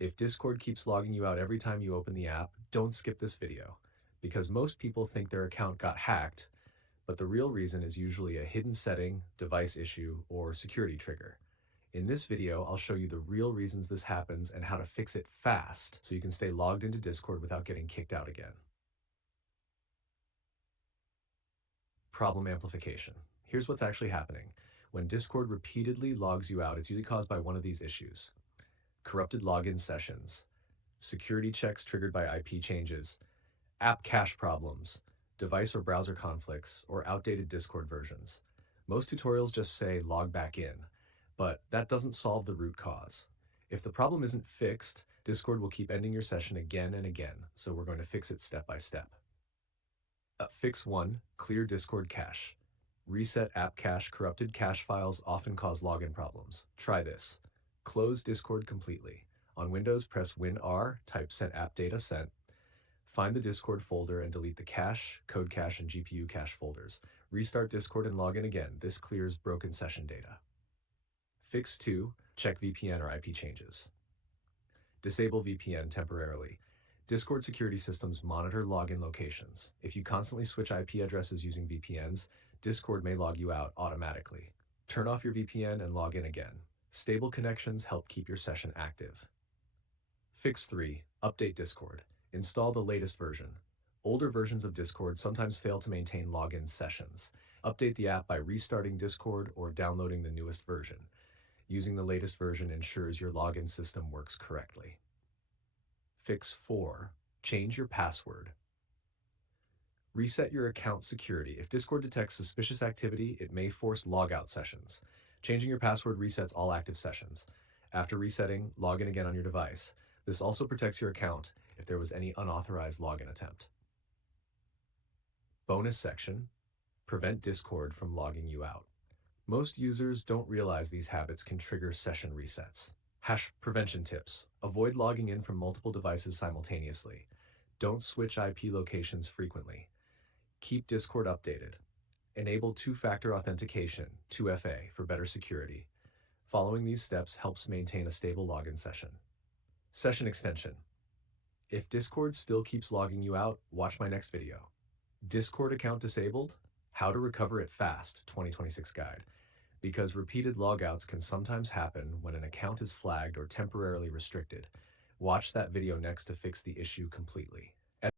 If Discord keeps logging you out every time you open the app, don't skip this video, because most people think their account got hacked, but the real reason is usually a hidden setting, device issue, or security trigger. In this video, I'll show you the real reasons this happens and how to fix it fast so you can stay logged into Discord without getting kicked out again. Problem amplification. Here's what's actually happening. When Discord repeatedly logs you out, it's usually caused by one of these issues: corrupted login sessions, security checks triggered by IP changes, app cache problems, device or browser conflicts, or outdated Discord versions. Most tutorials just say log back in, but that doesn't solve the root cause. If the problem isn't fixed, Discord will keep ending your session again and again, so we're going to fix it step by step. Fix 1. Clear Discord cache. Reset app cache. Corrupted cache files often cause login problems. Try this. Close Discord completely. On Windows, press WinR, type sent app data sent. Find the Discord folder and delete the cache, code cache, and GPU cache folders. Restart Discord and log in again. This clears broken session data. Fix 2. Check VPN or IP changes. Disable VPN temporarily. Discord security systems monitor login locations. If you constantly switch IP addresses using VPNs, Discord may log you out automatically. Turn off your VPN and log in again. Stable connections help keep your session active. Fix 3. Update Discord. Install the latest version. Older versions of Discord sometimes fail to maintain login sessions. Update the app by restarting Discord or downloading the newest version. Using the latest version ensures your login system works correctly. Fix 4. Change your password. Reset your account security. If Discord detects suspicious activity, it may force logout sessions. Changing your password resets all active sessions. After resetting, log in again on your device. This also protects your account if there was any unauthorized login attempt. Bonus section: prevent Discord from logging you out. Most users don't realize these habits can trigger session resets. Hash prevention tips: avoid logging in from multiple devices simultaneously. Don't switch IP locations frequently. Keep Discord updated. Enable two-factor authentication, 2FA, for better security. Following these steps helps maintain a stable login session. Session extension: if Discord still keeps logging you out, watch my next video. Discord account disabled? How to recover it fast, 2026 guide. Because repeated logouts can sometimes happen when an account is flagged or temporarily restricted. Watch that video next to fix the issue completely.